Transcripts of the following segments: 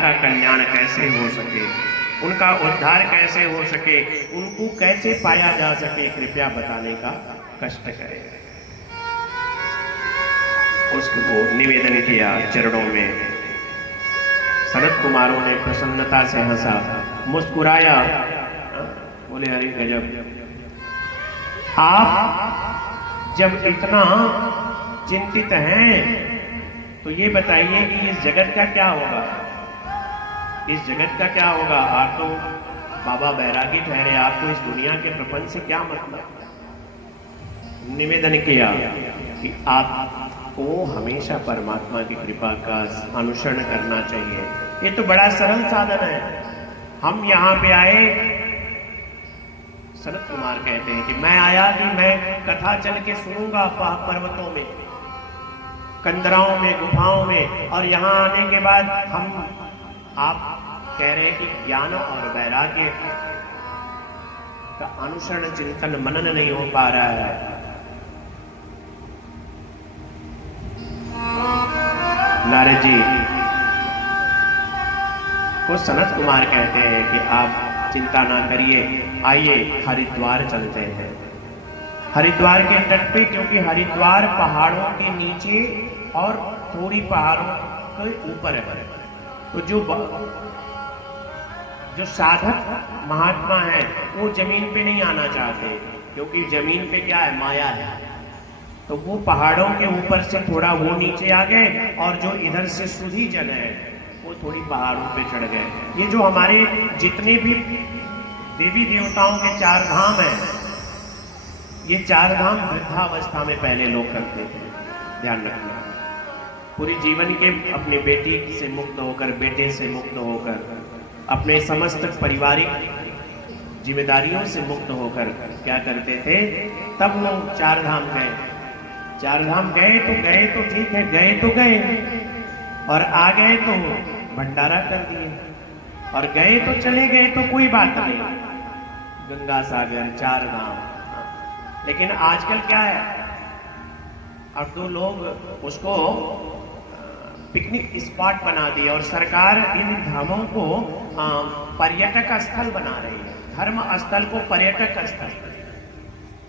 का कल्याण कैसे हो सके, उनका उद्धार कैसे हो सके, उनको कैसे पाया जा सके, कृपया बताने का कष्ट करें। उसको निवेदन किया चरणों में। सनत कुमारों ने प्रसन्नता से हंसा, मुस्कुराया, बोले अरे गजब, आप जब इतना चिंतित हैं तो ये बताइए कि इस जगत का क्या होगा, इस जगत का क्या होगा। आप तो बाबा बैरागी ठहरे, आपको इस दुनिया के प्रपंच से क्या मतलब। निवेदन किया कि आपको हमेशा परमात्मा की कृपा का अनुसरण करना चाहिए। ये तो बड़ा सरल साधन है। हम यहाँ पे आए, सनत कुमार कहते हैं कि मैं आया कि मैं कथा चल के सुनूंगा पर्वतों में, कंदराओं में, गुफाओं में, और यहाँ आने के बाद आप कह रहे हैं कि ज्ञान और वैराग्य का अनुसरण, चिंतन, मनन नहीं हो पा रहा है। नारद जी को सनत कुमार कहते हैं कि आप चिंता ना करिए, आइए हरिद्वार चलते हैं। हरिद्वार के तट पे, क्योंकि हरिद्वार पहाड़ों के नीचे और थोड़ी पहाड़ों के ऊपर है, तो जो साधक महात्मा है वो जमीन पे नहीं आना चाहते, क्योंकि जमीन पे क्या है, माया है। तो वो पहाड़ों के ऊपर से थोड़ा वो नीचे आ गए, और जो इधर से सुधी जन है वो थोड़ी पहाड़ों पे चढ़ गए। ये जो हमारे जितने भी देवी देवताओं के चार धाम हैं, ये चार धाम वृद्धावस्था में पहले लोग करते थे, ध्यान रखना। पूरी जीवन के अपनी बेटी से मुक्त होकर, बेटे से मुक्त होकर, अपने समस्त पारिवारिक जिम्मेदारियों से मुक्त होकर क्या करते थे, तब वो चार धाम गए। चार धाम गए तो ठीक है, गए तो गए, और आ गए तो भंडारा कर दिए, और गए तो चले गए तो कोई बात नहीं, गंगा सागर चार धाम। लेकिन आजकल क्या है, अब तो लोग उसको पिकनिक स्पॉट बना दिए, और सरकार इन धामों को पर्यटक स्थल बना रही है, धर्म स्थल को पर्यटक स्थल।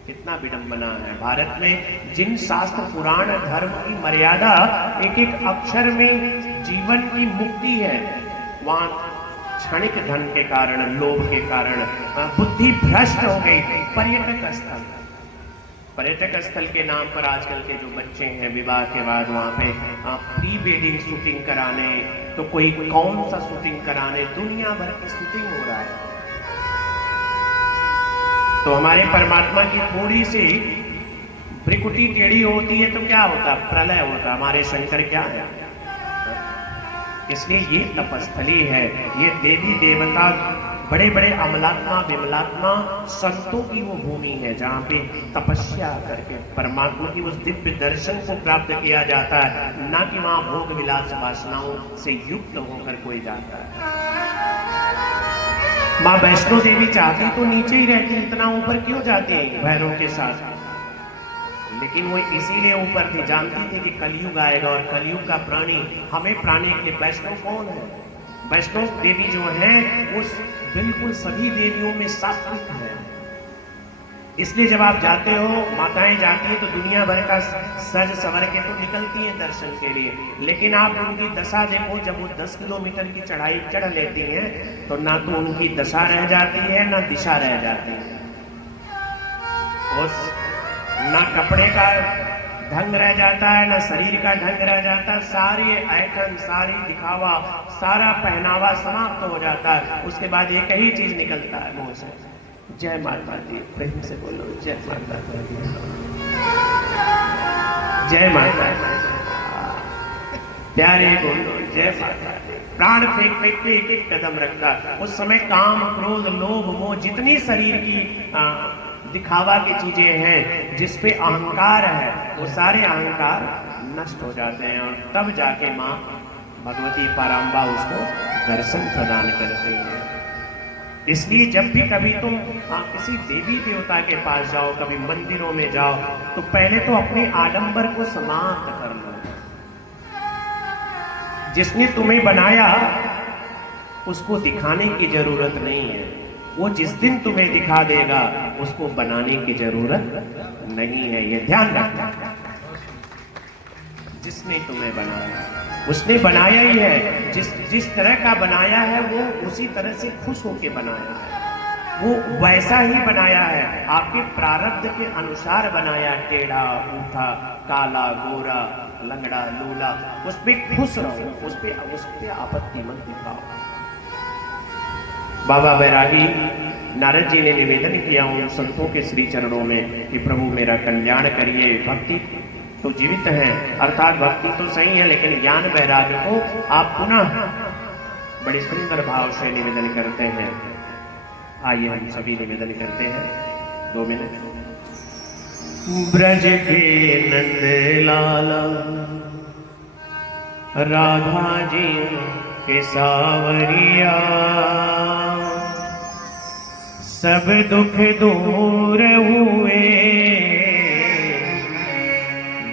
कितना विडंबना है। भारत में जिन शास्त्र पुराण धर्म की मर्यादा एक एक अक्षर में जीवन की मुक्ति है, वहां क्षणिक धन के कारण, लोभ के कारण बुद्धि भ्रष्ट हो गई। पर्यटक स्थल के नाम पर आजकल के जो बच्चे हैं, विवाह के बाद वहां पे प्री वेडिंग शूटिंग कराने, तो कोई कौन सा शूटिंग कराने, दुनिया भर की शूटिंग हो रहा है। तो हमारे परमात्मा की थोड़ी सी भ्रिकुटी टेढ़ी होती है तो क्या होता, प्रलय होता। हमारे शंकर क्या है, इसलिए ये तपस्थली है, ये देवी देवता, बड़े बड़े अमलात्मा विमलात्मा संतों की वो भूमि है, जहाँ पे तपस्या करके परमात्मा की उस दिव्य दर्शन को प्राप्त किया जाता है, ना कि वहाँ भोग विलास वासनाओं से युक्त होकर कोई जाता है। माँ वैष्णो देवी चाहती तो नीचे ही रहती, इतना ऊपर क्यों जाती है भैरव के साथ, लेकिन वो इसीलिए ऊपर थी, जानती थी कि कलयुग आएगा, और कलयुग का प्राणी हमें प्राणी के लिए वैष्णव कौन है, वैष्णव देवी जो है वो बिल्कुल सभी देवियों में सात्विक है। इसलिए जब आप जाते हो, माताएं जाती है तो दुनिया भर का सज सवर के तो निकलती है दर्शन के लिए, लेकिन आप उनकी दशा देखो, जब वो 10 किलोमीटर की चढ़ाई चढ़ लेती हैं तो ना तो उनकी दशा रह जाती है, ना दिशा रह जाती है, उस ना कपड़े का ढंग रह जाता है, ना शरीर का ढंग रह जाता है, सारी आइटम, सारी दिखावा, सारा पहनावा समाप्त हो जाता है। उसके बाद एक ही चीज निकलता है मुंह से, जय माता दी, प्रेम से बोलो जय माता दी, जय माता दी, प्यारे बोलो जय माता दी। प्राण फेंक फेंक के एक एक कदम रखता। उस समय काम, क्रोध, लोभ, मोह, जितनी शरीर की दिखावा की चीजें हैं, जिसपे अहंकार है, वो सारे अहंकार नष्ट हो जाते हैं, और तब जाके माँ भगवती पराम्बा उसको दर्शन प्रदान करते हैं। इसलिए जब भी कभी तुम किसी देवी देवता के पास जाओ, कभी मंदिरों में जाओ, तो पहले तो अपने आडंबर को समाप्त कर लो। जिसने तुम्हें बनाया उसको दिखाने की जरूरत नहीं है। वो जिस दिन तुम्हें दिखा देगा उसको बनाने की जरूरत नहीं है, ये ध्यान रखना। जिसने तुम्हें बनाया उसने बनाया ही है। जिस तरह का बनाया है वो उसी तरह से खुश होके बनाया है, वो वैसा ही बनाया है, आपके प्रारब्ध के अनुसार बनाया। टेढ़ा ऊठा, काला गोरा, लंगड़ा लूला, उस पे खुश रहो, उस पे आपत्ति मत दिखाओ। बाबा बैरागी नारद जी ने निवेदन किया उन संतों के श्री चरणों में कि प्रभु मेरा कल्याण करिए। भक्ति तो जीवित है, अर्थात भक्ति तो सही है, लेकिन ज्ञान वैराग्य को आप पुनः बड़े सुंदर भाव से निवेदन करते हैं। आइए हम सभी निवेदन करते हैं 2 मिनट। ब्रज के नंद लाला राधा जी के सावरिया, सब दुख दूर हुए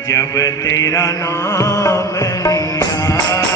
जब तेरा नाम लिया।